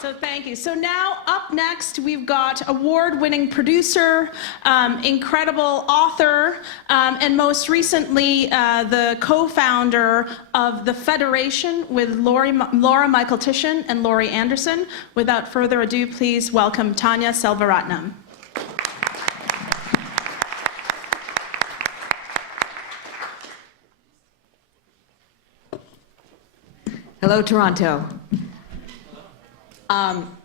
So thank you. So now up next, we've got award-winning producer, incredible author, and most recently the co-founder of the Federation with Laura Michael-Titian and Laurie Anderson. Without further ado, please welcome Tanya Selvaratnam. Hello, Toronto.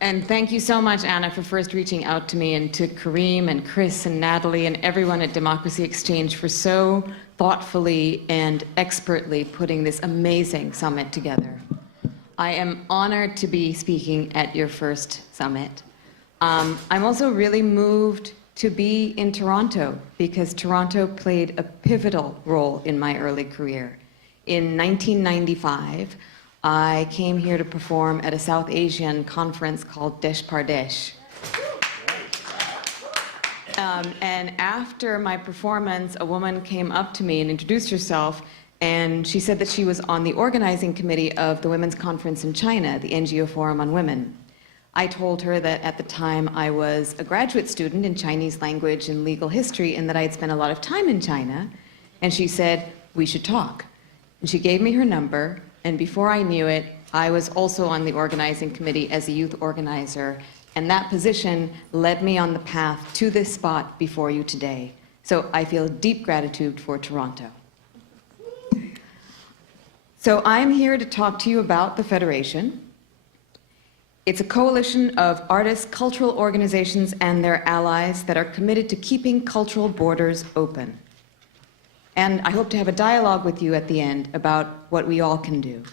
And thank you so much, Anna, for first reaching out to me, and to Kareem and Chris and Natalie and everyone at DemocracyXChange for so thoughtfully and expertly putting this amazing summit together. I am honored to be speaking at your first summit. I'm also really moved to be in Toronto because Toronto played a pivotal role in my early career. In 1995, I came here to perform at a South Asian conference called Desh Pardesh. And after my performance, a woman came up to me and introduced herself, and she said that she was on the organizing committee of the Women's Conference in China, the NGO Forum on Women. I told her that at the time I was a graduate student in Chinese language and legal history, and that I had spent a lot of time in China, and she said, we should talk. And she gave me her number. And before I knew it, I was also on the organizing committee as a youth organizer, and that position led me on the path to this spot before you today. So I feel deep gratitude for Toronto. So I'm here to talk to you about the Federation. It's a coalition of artists, cultural organizations, and their allies that are committed to keeping cultural borders open. And I hope to have a dialogue with you at the end about what we all can do.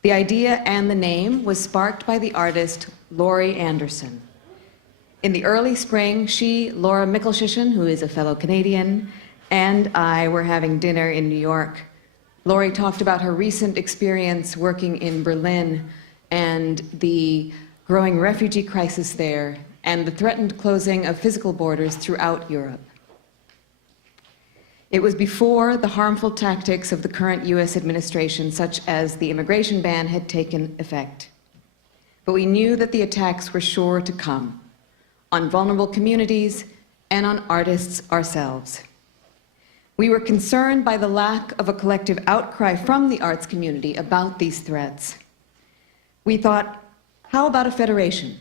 The idea and the name was sparked by the artist Laurie Anderson. In the early spring, she, Laura Michael-Titian, who is a fellow Canadian, and I were having dinner in New York. Laurie talked about her recent experience working in Berlin and the growing refugee crisis there and the threatened closing of physical borders throughout Europe. It was before the harmful tactics of the current US administration, such as the immigration ban, had taken effect. But we knew that the attacks were sure to come, on vulnerable communities and on artists ourselves. We were concerned by the lack of a collective outcry from the arts community about these threats. We thought, how about a federation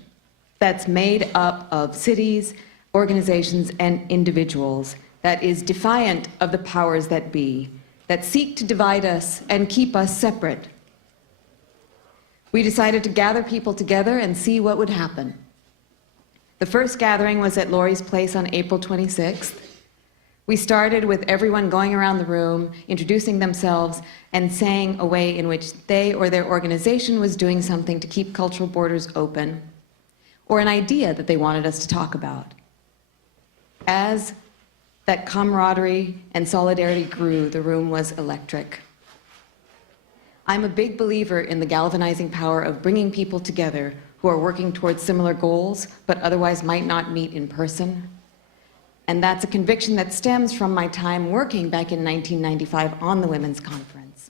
that's made up of cities, organizations, and individuals that is defiant of the powers that be, that seek to divide us and keep us separate? We decided to gather people together and see what would happen. The first gathering was at Laurie's place on April 26th. We started with everyone going around the room, introducing themselves, and saying a way in which they or their organization was doing something to keep cultural borders open, or an idea that they wanted us to talk about. As that camaraderie and solidarity grew, the room was electric. I'm a big believer in the galvanizing power of bringing people together who are working towards similar goals, but otherwise might not meet in person. And that's a conviction that stems from my time working back in 1995 on the Women's Conference.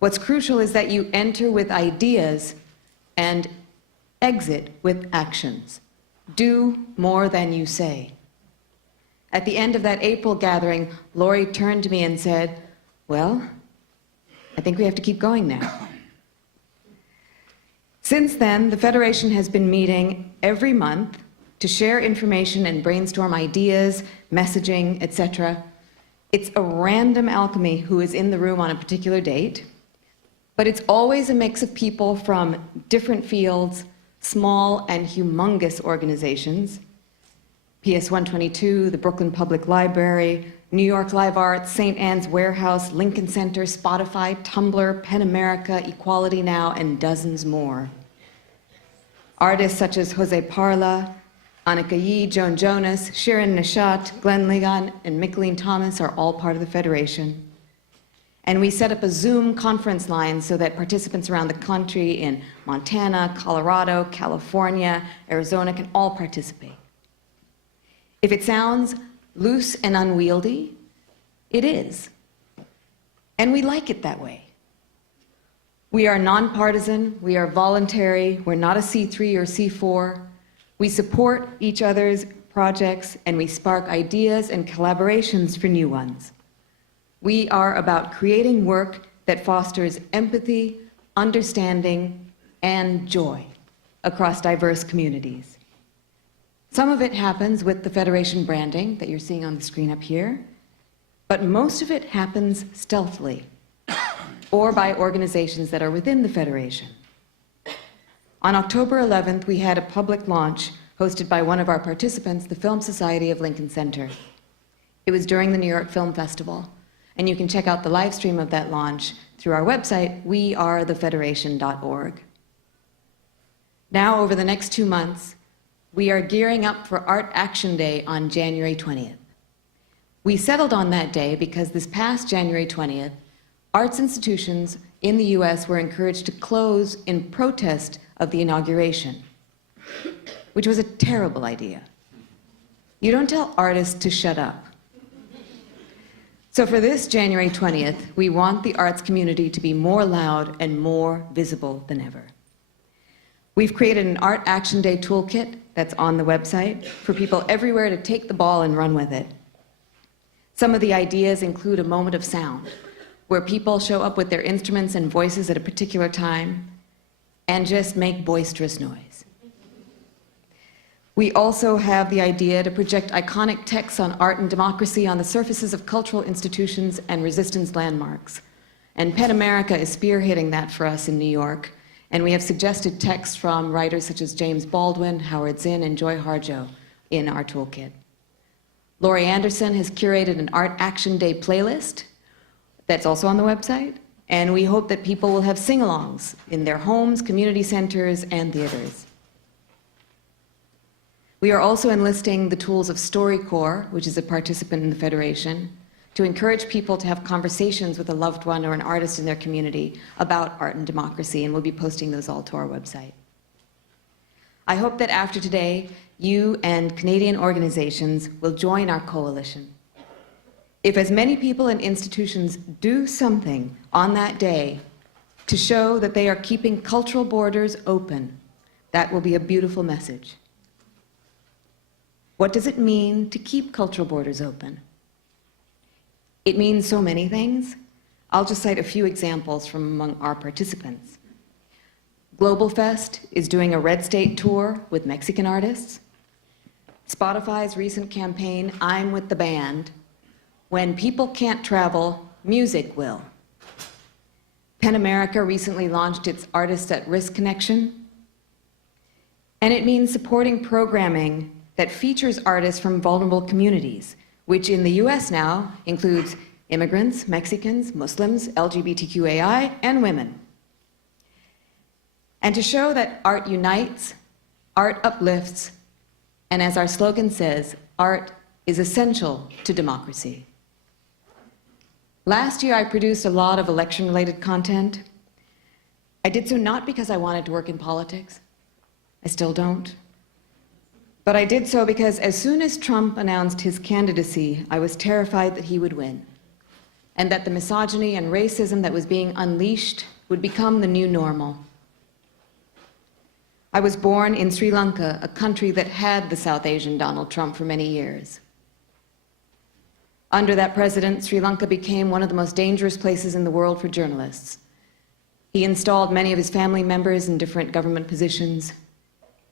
What's crucial is that you enter with ideas and exit with actions. Do more than you say. At the end of that April gathering, Laurie turned to me and said, well, I think we have to keep going now. Since then, the Federation has been meeting every month to share information and brainstorm ideas, messaging, etc. It's a random alchemy who is in the room on a particular date, but it's always a mix of people from different fields, small and humongous organizations, PS 122, the Brooklyn Public Library, New York Live Arts, St. Anne's Warehouse, Lincoln Center, Spotify, Tumblr, PEN America, Equality Now, and dozens more. Artists such as Jose Parla, Annika Yee, Joan Jonas, Shirin Nishat, Glenn Ligon, and Micheline Thomas are all part of the Federation. And we set up a Zoom conference line so that participants around the country in Montana, Colorado, California, Arizona can all participate. If it sounds loose and unwieldy, it is. And we like it that way. We are nonpartisan, we are voluntary, we're not a C3 or C4. We support each other's projects and we spark ideas and collaborations for new ones. We are about creating work that fosters empathy, understanding, and joy across diverse communities. Some of it happens with the Federation branding that you're seeing on the screen up here, but most of it happens stealthily or by organizations that are within the Federation. On October 11th, we had a public launch hosted by one of our participants, the Film Society of Lincoln Center. It was during the New York Film Festival, and you can check out the live stream of that launch through our website, wearethefederation.org. Now, over the next 2 months, we are gearing up for Art Action Day on January 20th. We settled on that day because this past January 20th, arts institutions in the US were encouraged to close in protest of the inauguration, which was a terrible idea. You don't tell artists to shut up. So for this January 20th, we want the arts community to be more loud and more visible than ever. We've created an Art Action Day toolkit that's on the website for people everywhere to take the ball and run with it. Some of the ideas include a moment of sound, where people show up with their instruments and voices at a particular time and just make boisterous noise. We also have the idea to project iconic texts on art and democracy on the surfaces of cultural institutions and resistance landmarks. And PEN America is spearheading that for us in New York, and we have suggested texts from writers such as James Baldwin, Howard Zinn, and Joy Harjo in our toolkit. Laurie Anderson has curated an Art Action Day playlist that's also on the website, and we hope that people will have sing-alongs in their homes, community centers, and theaters. We are also enlisting the tools of StoryCorps, which is a participant in the Federation, to encourage people to have conversations with a loved one or an artist in their community about art and democracy, and we'll be posting those all to our website. I hope that after today, you and Canadian organizations will join our coalition. If as many people and institutions do something on that day to show that they are keeping cultural borders open, that will be a beautiful message. What does it mean to keep cultural borders open? It means so many things. I'll just cite a few examples from among our participants. Global Fest is doing a Red State tour with Mexican artists. Spotify's recent campaign, I'm with the band. When people can't travel, music will. PEN America recently launched its Artists at Risk Connection. And it means supporting programming that features artists from vulnerable communities, which in the US now includes immigrants, Mexicans, Muslims, LGBTQAI, and women. And to show that art unites, art uplifts, and as our slogan says, art is essential to democracy. Last year, I produced a lot of election-related content. I did so not because I wanted to work in politics. I still don't. But I did so because as soon as Trump announced his candidacy, I was terrified that he would win, and that the misogyny and racism that was being unleashed would become the new normal. I was born in Sri Lanka, a country that had the South Asian Donald Trump for many years. Under that president, Sri Lanka became one of the most dangerous places in the world for journalists. He installed many of his family members in different government positions.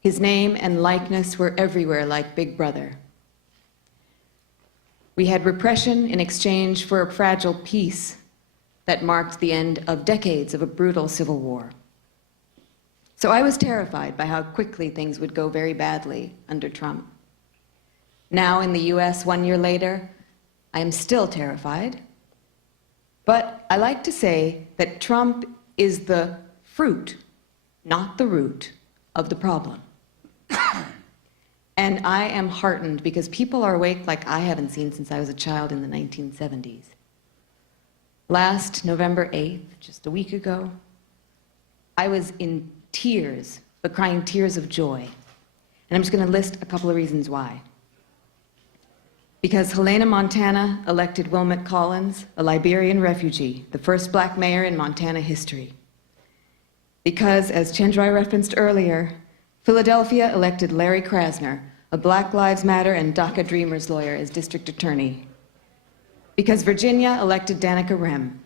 His name and likeness were everywhere like Big Brother. We had repression in exchange for a fragile peace that marked the end of decades of a brutal civil war. So I was terrified by how quickly things would go very badly under Trump. Now in the US, 1 year later, I am still terrified. But I like to say that Trump is the fruit, not the root, of the problem. And I am heartened because people are awake like I haven't seen since I was a child in the 1970s. Last November 8th, just a week ago, I was in tears, but crying tears of joy. And I'm just going to list a couple of reasons why. Because Helena, Montana elected Wilmot Collins, a Liberian refugee, the first black mayor in Montana history. Because, as Chenjoy referenced earlier, Philadelphia elected Larry Krasner, a Black Lives Matter and DACA Dreamers lawyer, as district attorney. Because Virginia elected Danica Rem,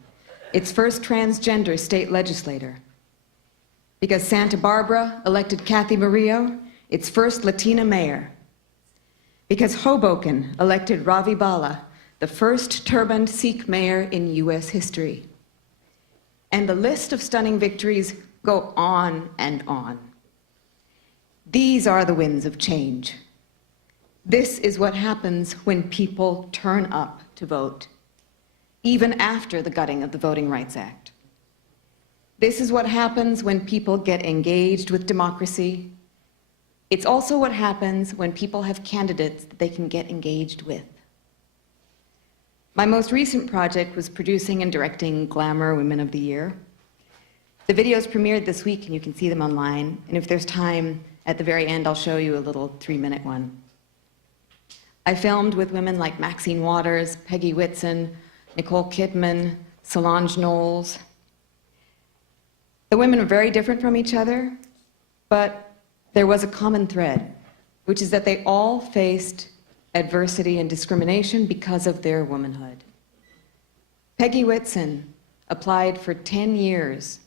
its first transgender state legislator. Because Santa Barbara elected Kathy Murillo, its first Latina mayor. Because Hoboken elected Ravi Bala, the first turbaned Sikh mayor in US history. And the list of stunning victories go on and on. These are the winds of change. This is what happens when people turn up to vote, even after the gutting of the Voting Rights Act. This is what happens when people get engaged with democracy. It's also what happens when people have candidates that they can get engaged with. My most recent project was producing and directing Glamour Women of the Year. The videos premiered this week, and you can see them online. And if there's time, at the very end, I'll show you a little 3-minute one. I filmed with women like Maxine Waters, Peggy Whitson, Nicole Kidman, Solange Knowles. The women are very different from each other, but there was a common thread, which is that they all faced adversity and discrimination because of their womanhood. Peggy Whitson applied for 10 years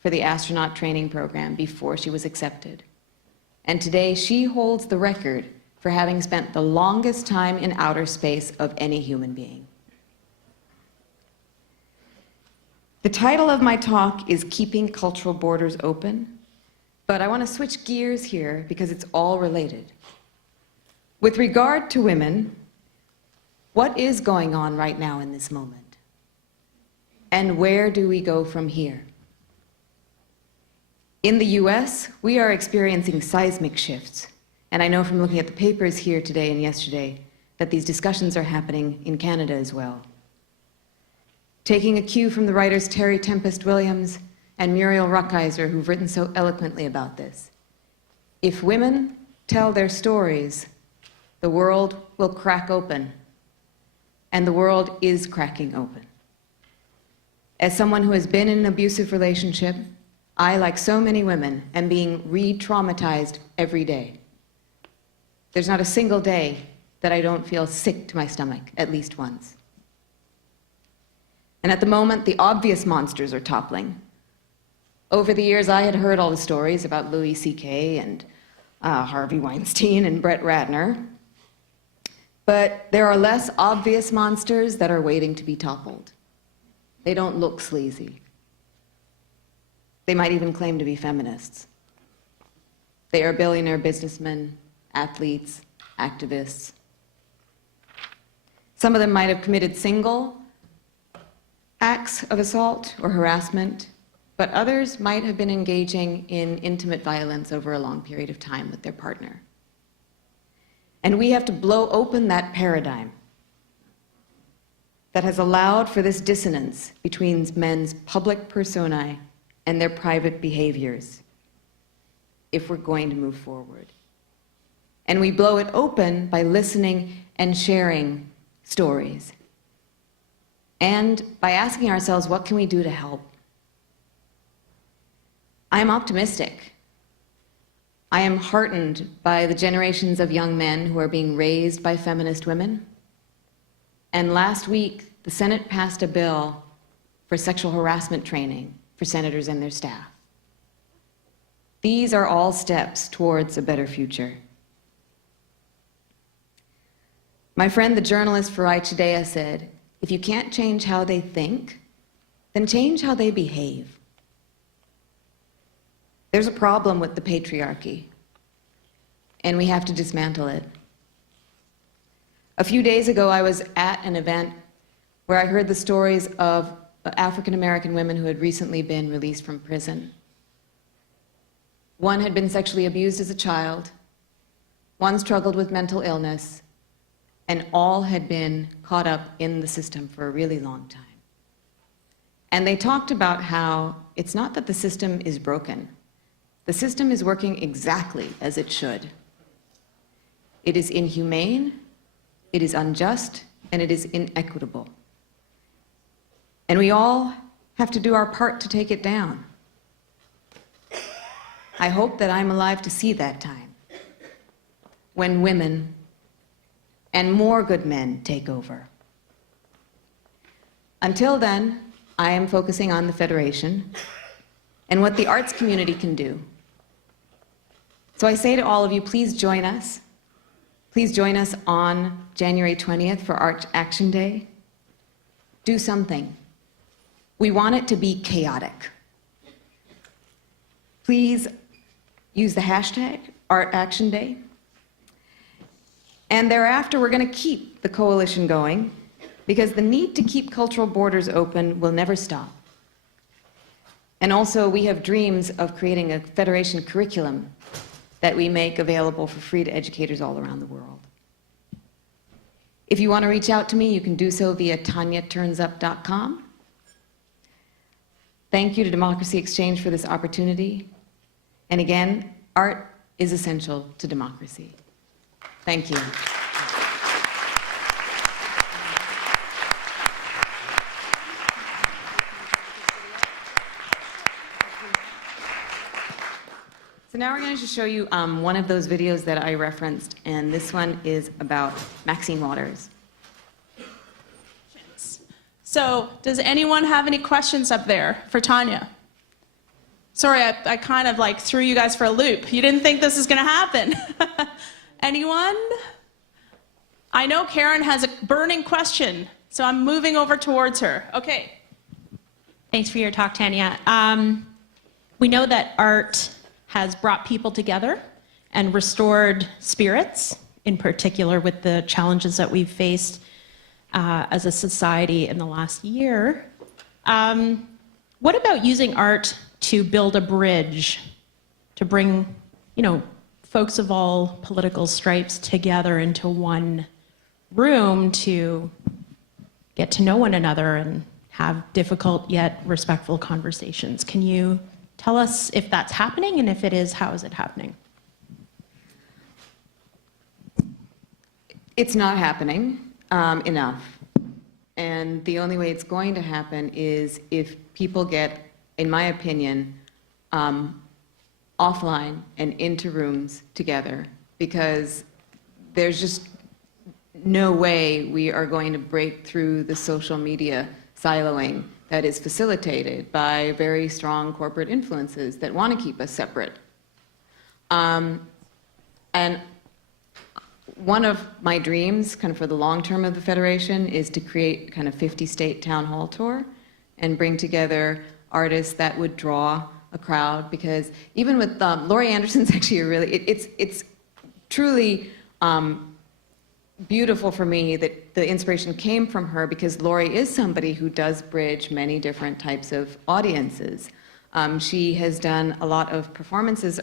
for the astronaut training program before she was accepted. And today she holds the record for having spent the longest time in outer space of any human being. The title of my talk is Keeping Cultural Borders Open, but I want to switch gears here because it's all related. With regard to women, what is going on right now in this moment? And where do we go from here? In the US, we are experiencing seismic shifts, and I know from looking at the papers here today and yesterday that these discussions are happening in Canada as well. Taking a cue from the writers Terry Tempest Williams and Muriel Rukeyser, who've written so eloquently about this, if women tell their stories, the world will crack open, and the world is cracking open. As someone who has been in an abusive relationship, I, like so many women, am being re-traumatized every day. There's not a single day that I don't feel sick to my stomach, at least once. And at the moment, the obvious monsters are toppling. Over the years, I had heard all the stories about Louis C.K. and Harvey Weinstein and Brett Ratner. But there are less obvious monsters that are waiting to be toppled. They don't look sleazy. They might even claim to be feminists. They are billionaire businessmen, athletes, activists. Some of them might have committed single acts of assault or harassment, but others might have been engaging in intimate violence over a long period of time with their partner. And we have to blow open that paradigm that has allowed for this dissonance between men's public personae and their private behaviors if we're going to move forward. And we blow it open by listening and sharing stories, and by asking ourselves, what can we do to help? I am optimistic. I am heartened by the generations of young men who are being raised by feminist women. And last week, the Senate passed a bill for sexual harassment training for senators and their staff. These are all steps towards a better future. My friend, the journalist Farai Chideya, said, if you can't change how they think, then change how they behave. There's a problem with the patriarchy, and we have to dismantle it. A few days ago, I was at an event where I heard the stories of African-American women who had recently been released from prison. One had been sexually abused as a child, one struggled with mental illness, and all had been caught up in the system for a really long time. And they talked about how it's not that the system is broken. The system is working exactly as it should. It is inhumane, it is unjust, and it is inequitable. And we all have to do our part to take it down. I hope that I'm alive to see that time, when women and more good men take over. Until then, I am focusing on the Federation and what the arts community can do. So I say to all of you, please join us. Please join us on January 20th for Art Action Day. Do something. We want it to be chaotic. Please use the hashtag Art Action Day. And thereafter, we're going to keep the coalition going because the need to keep cultural borders open will never stop. And also, we have dreams of creating a Federation curriculum that we make available for free to educators all around the world. If you want to reach out to me, you can do so via tanyaturnsup.com. Thank you to DemocracyXChange for this opportunity. And again, art is essential to democracy. Thank you. So now we're going to show you one of those videos that I referenced, and this one is about Maxine Waters. So, does anyone have any questions up there for Tanya? Sorry, I kind of like threw you guys for a loop. You didn't think this was going to happen. Anyone? I know Karen has a burning question, so I'm moving over towards her. Okay. Thanks for your talk, Tanya. We know that art has brought people together and restored spirits, in particular with the challenges that we've faced as a society in the last year. What about using art to build a bridge, to bring, folks of all political stripes together into one room to get to know one another and have difficult yet respectful conversations? Can you tell us if that's happening, and if it is, how is it happening? It's not happening enough. And the only way it's going to happen is if people get, in my opinion, offline and into rooms together, because there's just no way we are going to break through the social media siloing that is facilitated by very strong corporate influences that want to keep us separate. And one of my dreams, kind of for the long term of the Federation, is to create kind of 50-state town hall tour and bring together artists that would draw a crowd. Because even with Laurie Anderson's actually a really, it's truly beautiful for me that the inspiration came from her, because Laurie is somebody who does bridge many different types of audiences. She has done a lot of performances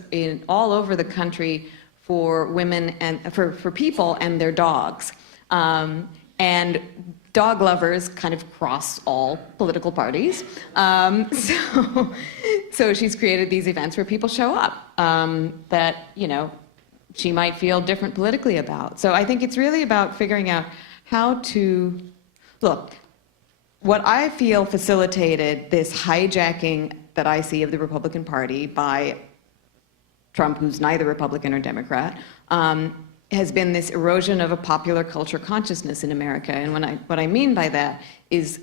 all over the country for women and for people and their dogs. And dog lovers kind of cross all political parties. So she's created these events where people show up that, she might feel different politically about. So I think it's really about figuring out how to, look, what I feel facilitated this hijacking that I see of the Republican Party by Trump, who's neither Republican or Democrat, has been this erosion of a popular culture consciousness in America. And what I mean by that is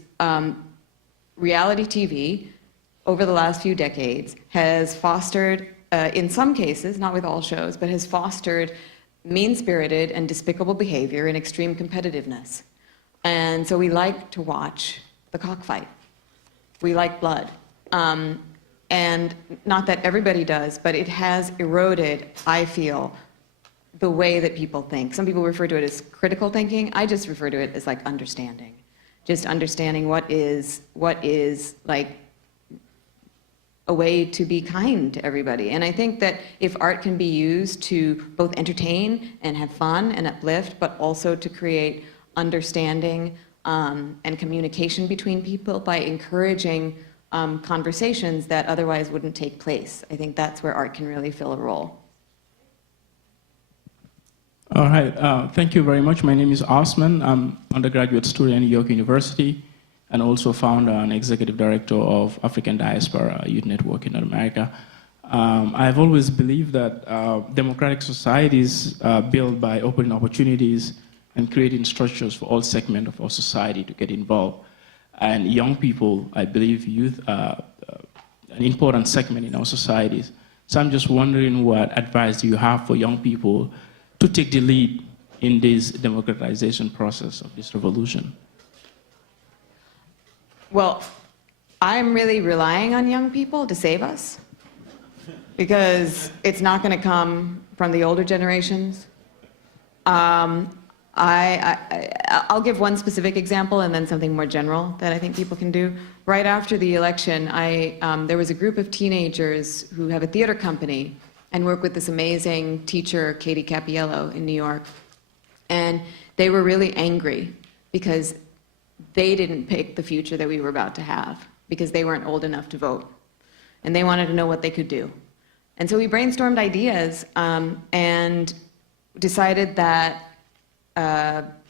reality TV over the last few decades has fostered, in some cases, not with all shows, but has fostered mean-spirited and despicable behavior and extreme competitiveness. And so we like to watch the cockfight. We like blood. And not that everybody does, but it has eroded, I feel, the way that people think. Some people refer to it as critical thinking. I just refer to it as like understanding. Just understanding what is like a way to be kind to everybody. And I think that if art can be used to both entertain and have fun and uplift, but also to create understanding and communication between people by encouraging conversations that otherwise wouldn't take place, I think that's where art can really fill a role. All right, thank you very much. My name is Osman. I'm undergraduate student at New York University, and also founder and executive director of African Diaspora Youth Network in North America. I've always believed that democratic societies are built by opening opportunities and creating structures for all segments of our society to get involved. And young people, I believe youth are an important segment in our societies. So I'm just wondering what advice do you have for young people to take the lead in this democratization process of this revolution? Well, I'm really relying on young people to save us, because it's not going to come from the older generations. I'll give one specific example and then something more general that I think people can do. Right after the election, there was a group of teenagers who have a theater company and work with this amazing teacher, Katie Capiello, in New York. And they were really angry because they didn't pick the future that we were about to have, because they weren't old enough to vote. And they wanted to know what they could do. And so we brainstormed ideas and decided that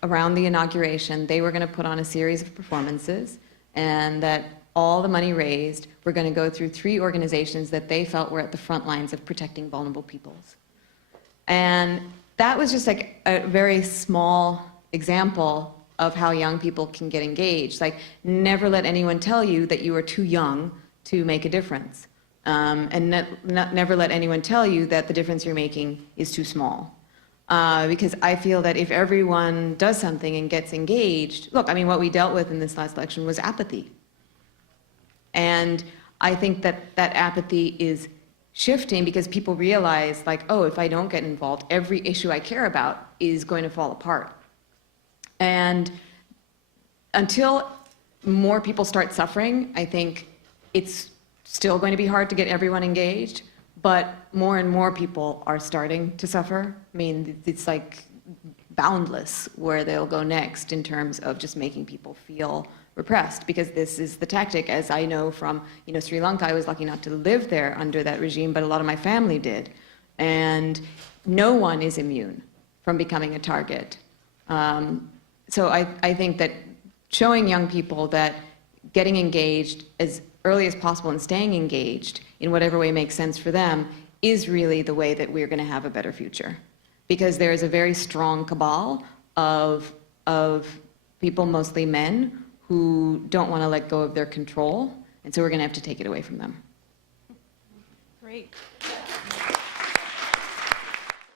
around the inauguration, they were going to put on a series of performances, and that all the money raised were going to go through 3 organizations that they felt were at the front lines of protecting vulnerable peoples. And that was just like a very small example of how young people can get engaged. Like, never let anyone tell you that you are too young to make a difference. And never let anyone tell you that the difference you're making is too small. Because I feel that if everyone does something and gets engaged, look, I mean, what we dealt with in this last election was apathy. And I think that that apathy is shifting because people realize, like, oh, if I don't get involved, every issue I care about is going to fall apart. And until more people start suffering, I think it's still going to be hard to get everyone engaged, but more and more people are starting to suffer. I mean, it's like boundless where they'll go next in terms of just making people feel repressed, because this is the tactic, as I know from, Sri Lanka. I was lucky not to live there under that regime, but a lot of my family did. And no one is immune from becoming a target. So I think that showing young people that getting engaged as early as possible and staying engaged in whatever way makes sense for them is really the way that we're going to have a better future. Because there is a very strong cabal of people, mostly men, who don't want to let go of their control, and so we're going to have to take it away from them. Great.